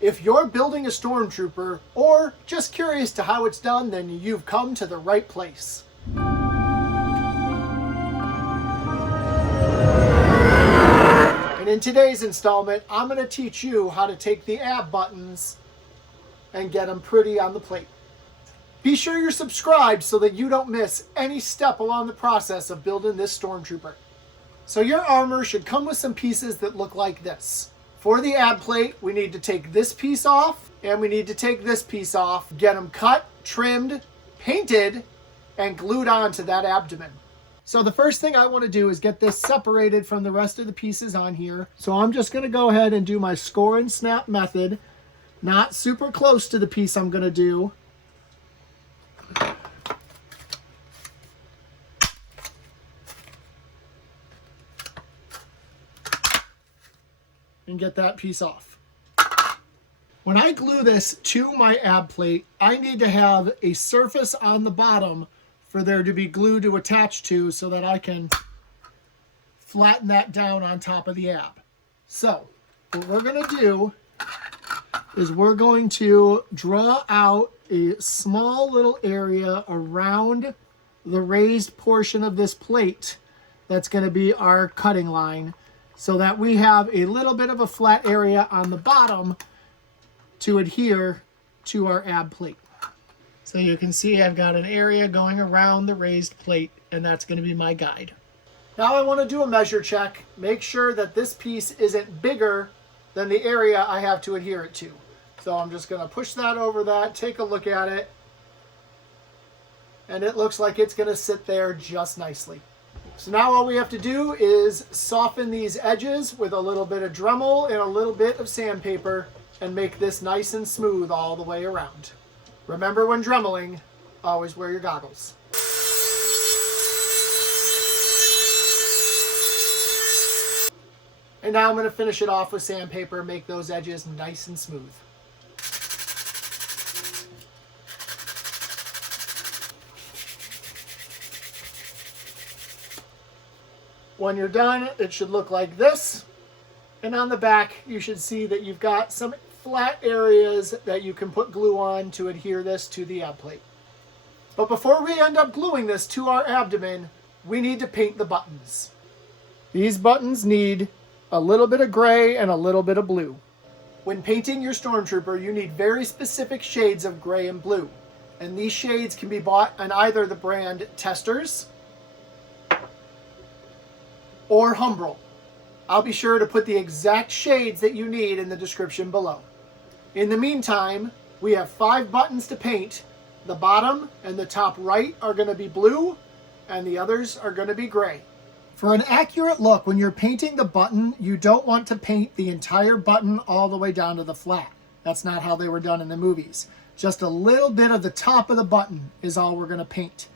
If you're building a Stormtrooper or just curious to how it's done, then you've come to the right place. And in today's installment, I'm going to teach you how to take the ab buttons and get them pretty on the plate. Be sure you're subscribed so that you don't miss any step along the process of building this Stormtrooper. So your armor should come with some pieces that look like this. For the ab plate, we need to take this piece off and we need to take this piece off, get them cut, trimmed, painted, and glued onto that abdomen. So the first thing I want to do is get this separated from the rest of the pieces on here. So I'm just going to go ahead and do my score and snap method, not super close to the piece I'm going to do. And get that piece off. When I glue this to my ab plate, I need to have a surface on the bottom for there to be glue to attach to so that I can flatten that down on top of the ab. So what we're going to do is we're going to draw out a small little area around the raised portion of this plate that's going to be our cutting line, so that we have a little bit of a flat area on the bottom to adhere to our ab plate. So you can see I've got an area going around the raised plate, and that's going to be my guide. Now I want to do a measure check. Make sure that this piece isn't bigger than the area I have to adhere it to. So I'm just going to push that over that, take a look at it, and it looks like it's going to sit there just nicely. So now all we have to do is soften these edges with a little bit of Dremel and a little bit of sandpaper and make this nice and smooth all the way around. Remember, when dremeling, always wear your goggles. And now I'm going to finish it off with sandpaper, make those edges nice and smooth. When you're done, it should look like this. And on the back, you should see that you've got some flat areas that you can put glue on to adhere this to the ab plate. But before we end up gluing this to our abdomen, we need to paint the buttons. These buttons need a little bit of gray and a little bit of blue. When painting your Stormtrooper, you need very specific shades of gray and blue. And these shades can be bought on either the brand Testers or Humbrol. I'll be sure to put the exact shades that you need in the description below. In the meantime, we have 5 buttons to paint. The bottom and the top right are going to be blue, and the others are going to be gray. For an accurate look, when you're painting the button, you don't want to paint the entire button all the way down to the flat. That's not how they were done in the movies. Just a little bit of the top of the button is all we're going to paint.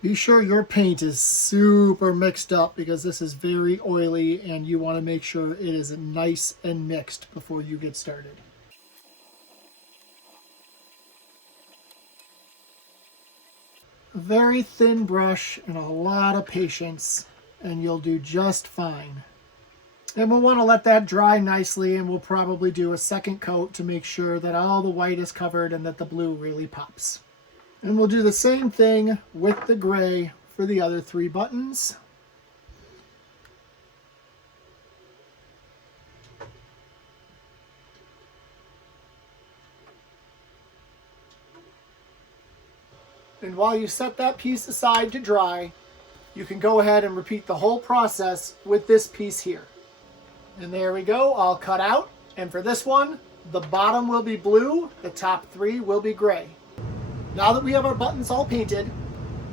Be sure your paint is super mixed up because this is very oily and you want to make sure it is nice and mixed before you get started. A very thin brush and a lot of patience and you'll do just fine. And we'll want to let that dry nicely, and we'll probably do a second coat to make sure that all the white is covered and that the blue really pops. And we'll do the same thing with the gray for the other 3 buttons. And while you set that piece aside to dry, you can go ahead and repeat the whole process with this piece here. And there we go, all cut out. And for this one, the bottom will be blue, the top 3 will be gray. Now that we have our buttons all painted,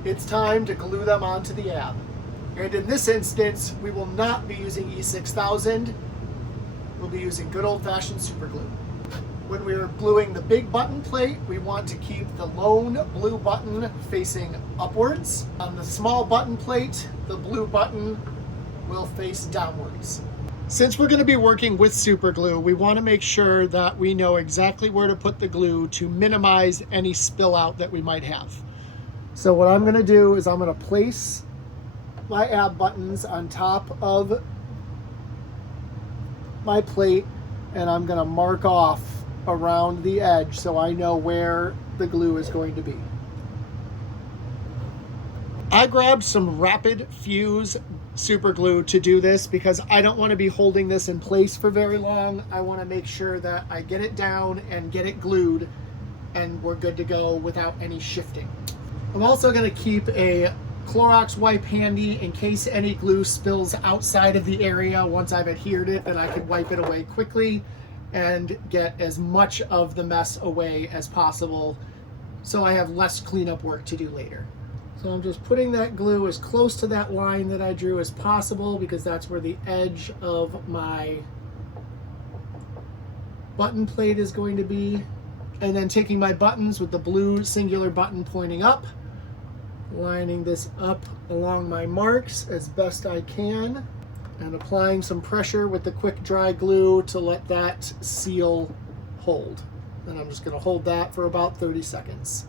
it's time to glue them onto the ab. And in this instance, we will not be using E6000. We'll be using good old-fashioned super glue. When we're gluing the big button plate, we want to keep the lone blue button facing upwards. On the small button plate, the blue button will face downwards. Since we're going to be working with super glue, we want to make sure that we know exactly where to put the glue to minimize any spill out that we might have. So what I'm going to do is I'm going to place my ab buttons on top of my plate, and I'm going to mark off around the edge so I know where the glue is going to be. I grabbed some rapid fuse super glue to do this because I don't want to be holding this in place for very long. I want to make sure that I get it down and get it glued and we're good to go without any shifting. I'm also going to keep a Clorox wipe handy in case any glue spills outside of the area. Once I've adhered it, then I can wipe it away quickly and get as much of the mess away as possible so I have less cleanup work to do later. So I'm just putting that glue as close to that line that I drew as possible because that's where the edge of my button plate is going to be. And then taking my buttons with the blue singular button pointing up, lining this up along my marks as best I can, and applying some pressure with the quick dry glue to let that seal hold. And I'm just going to hold that for about 30 seconds.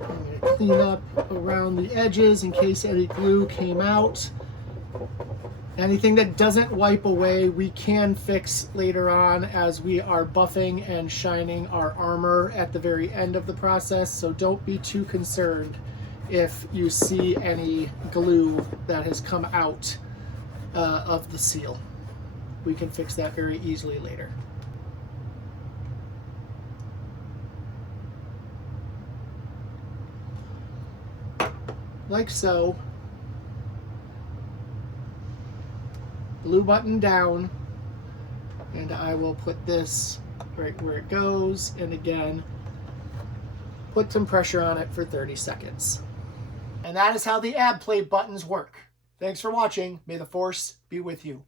I'm going to clean up around the edges in case any glue came out. Anything that doesn't wipe away, we can fix later on as we are buffing and shining our armor at the very end of the process. So don't be too concerned if you see any glue that has come out of the seal. We can fix that very easily later. Like so. Blue button down, and I will put this right where it goes, and again, put some pressure on it for 30 seconds. And that is how the ab plate buttons work. Thanks for watching. May the Force be with you.